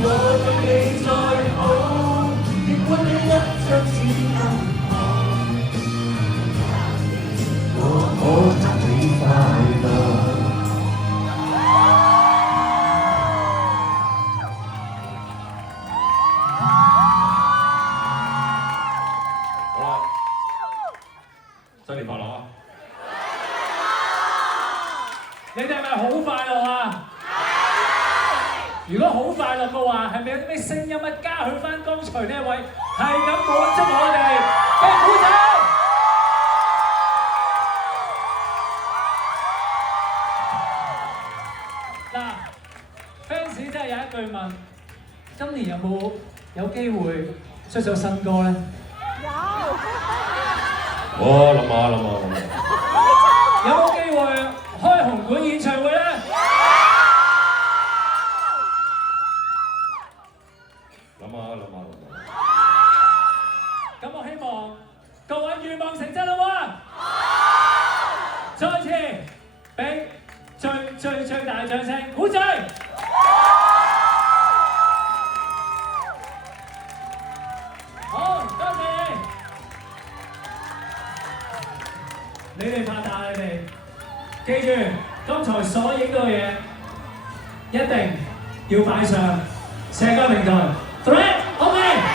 我對你再好，亦換你一張紙巾我可給你快樂。好啦，新年快樂啊！你哋係咪好快樂啊？如果好快樂嘅話，係咪有啲咩聲音啊加去翻剛才呢一位係咁滿足我哋嘅鼓掌？嗱 ，fans 真係有一句問：今年有機會出首新歌咧？我諗下。有冇機會開紅館演唱會咧？諗下。咁我希望各位願望成真好嗎？再次俾最大嘅掌聲，鼓掌！好，多謝你哋發達你哋，記住剛才所影到嘅嘢，一定要擺上社交平台。